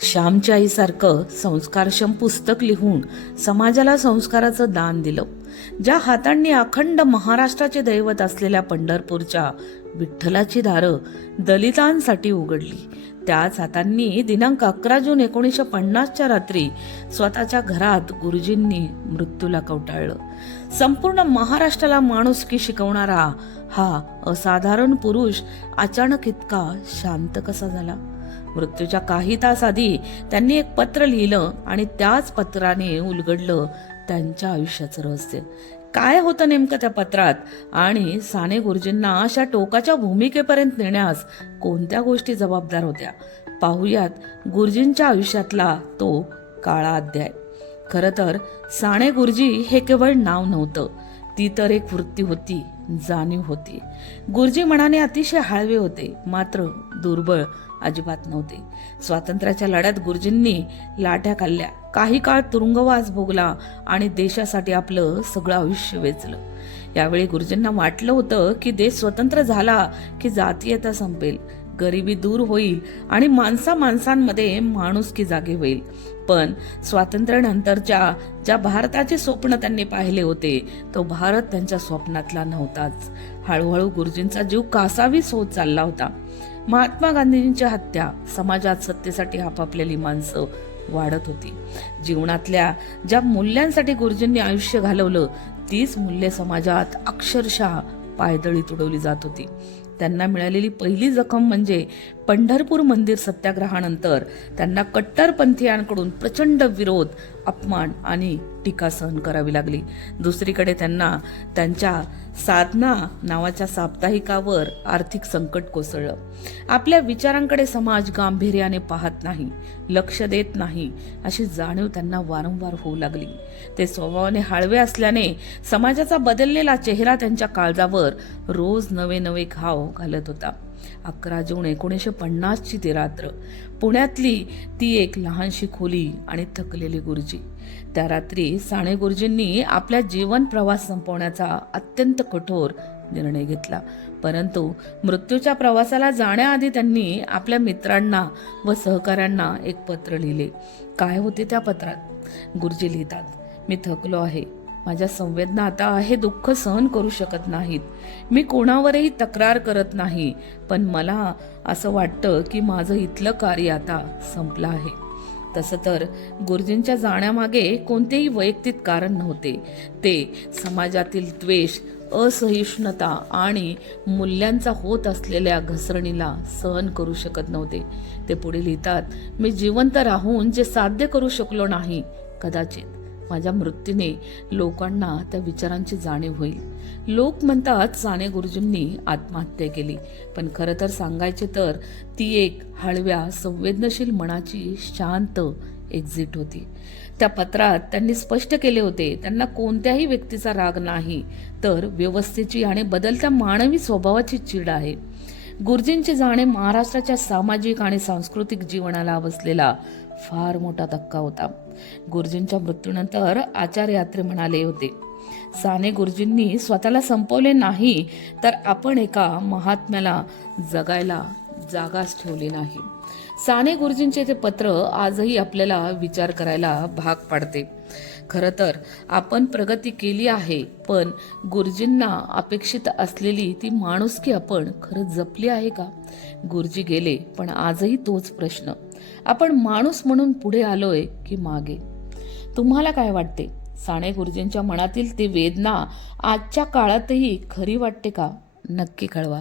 श्यामच्या आईसारखं संस्कारक्षम पुस्तक लिहून समाजाला संस्काराचं दान दिलं. ज्या हातांनी अखंड महाराष्ट्राचे दैवत असलेल्या पंढरपूरच्या विठ्ठलाची दारं दलितांसाठी उघडली, त्याच हातांनी दिनांक 11 जून 1950च्या रात्री स्वतःच्या घरात गुरुजींनी मृत्यूला कवटाळलं. संपूर्ण महाराष्ट्राला माणुसकी शिकवणारा हा असाधारण पुरुष अचानक इतका शांत कसा झाला? मृत्यूच्या काही तास आधी त्यांनी एक पत्र लिहिलं आणि त्याच पत्राने उलगडलं त्यांच्या आयुष्याचं रहस्य. काय होतं नेमकं त्या पत्रात आणि साने गुरुजींना अशा टोकाच्या भूमिकेपर्यंत नेण्यास कोणत्या गोष्टी जबाबदार होत्या? पाहुयात गुरुजींच्या आयुष्यातला तो काळा अध्याय. खरं तर साने गुरुजी हे केवळ नाव नव्हतं, ती तर एक वृत्ती होती, जाणीव होती. गुरुजी मनाने अतिशय हळवे होते, मात्र दुर्बळ अजिबात नव्हते. स्वातंत्र्याच्या लढ्यात गुरुजींनी लाट्या खाल्ल्या, काही काळ तुरुंगवास भोगला आणि देशासाठी आपलं सगळं आयुष्य वेचलं. यावेळी गुरुजींना वाटलं होतं की देश स्वतंत्र झाला की जातीयता संपेल, गरिबी दूर होईल आणि माणसांमध्ये माणुसकी जागे होईल. पण स्वातंत्र्यानंतरच्या ज्या भारताचे स्वप्न त्यांनी पाहिले होते, तो भारत त्यांच्या स्वप्नातला नव्हताच. हळूहळू गुरुजींचा जीव कासावीस होत चालला होता. महात्मा गांधींच्या हत्या, समाजात सत्तेसाठी हापापलेली माणसं वाढत होती. जीवनातल्या ज्या मूल्यांसाठी गुरुजींनी आयुष्य घालवलं, तीच मूल्ये समाजात अक्षरशः पायदळी तुडवली जात होती. त्यांना मिळालेली पहिली जखम म्हणजे पंढरपूर मंदिर सत्याग्रहानंतर त्यांना कट्टरपंथीयांकडून प्रचंड विरोध, अपमान आणि टीका सहन करावी लागली. दुसरीकडे त्यांना त्यांच्या साधना नावाच्या साप्ताहिकावर आर्थिक संकट कोसळलं. आपल्या विचारांकडे समाज गांभीर्याने पाहत नाही, लक्ष देत नाही, अशी जाणीव त्यांना वारंवार होऊ लागली. ते स्वभावाने हळवे असल्याने समाजाचा बदललेला चेहरा त्यांच्या काळजावर रोज नवे नवे घाव घालत होता. 11 जून 1950ची ती रात्र, पुण्यातली ती एक लहानशी खोली आणि थकलेले गुरुजी. त्या रात्री साने गुरुजींनी आपल्या जीवन प्रवास संपवण्याचा अत्यंत कठोर निर्णय घेतला. परंतु मृत्यूच्या प्रवासाला जाण्याआधी त्यांनी आपल्या मित्रांना व सहकाऱ्यांना एक पत्र लिहिले. काय होते त्या पत्रात? गुरुजी लिहितात, मी थकलो आहे, माझ्या संवेदना आता हे दुःख सहन करू शकत नाहीत. मी कोणावरही तक्रार करत नाही, पण मला असं वाटतं की माझं इथलं कार्य आता संपलं आहे. तसं तर गुरुजींच्या जाण्यामागे कोणतेही वैयक्तिक कारण नव्हते. ते समाजातील द्वेष, असहिष्णुता आणि मूल्यांचा होत असलेल्या घसरणीला सहन करू शकत नव्हते. ते पुढे लिहितात, मी जिवंत राहून जे साध्य करू शकलो नाही, कदाचित माझ्या मृत्यूने लोकांना त्या विचारांची जाणीव होईल. लोक म्हणतात साने गुरुजींनी आत्महत्या केली, पण खरं तर सांगायचे तर ती एक हळव्या संवेदनशील मनाची शांत एक्झिट होती. त्या पत्रात त्यांनी स्पष्ट केले होते, त्यांना कोणत्याही व्यक्तीचा राग नाही, तर व्यवस्थेची आणि बदलत्या मानवी स्वभावाची चीड आहे. गुरुजींचे जाणे महाराष्ट्राच्या सामाजिक आणि सांस्कृतिक जीवनाला बसलेला फार मोठा धक्का होता. गुरुजींच्या मृत्यूनंतर आचार्य यात्रे म्हणाले होते, साने गुरुजींनी स्वतःला संपवले नाही, तर आपण एका महात्म्याला जगायला जागाच ठेवली नाही. साने गुरुजींचे ते पत्र आजही आपल्याला विचार करायला भाग पाडते. खरं तर आपण प्रगती केली आहे, पण गुरुजींना अपेक्षित असलेली ती माणुसकी आपण खरंच जपली आहे का? गुरुजी गेले, पण आजही तोच प्रश्न, आपण माणूस म्हणून पुढे आलोय की मागे? तुम्हाला काय वाटते? साने गुरुजींच्या मनातील ती वेदना आजच्या काळातही खरी वाटते का? नक्की कळवा.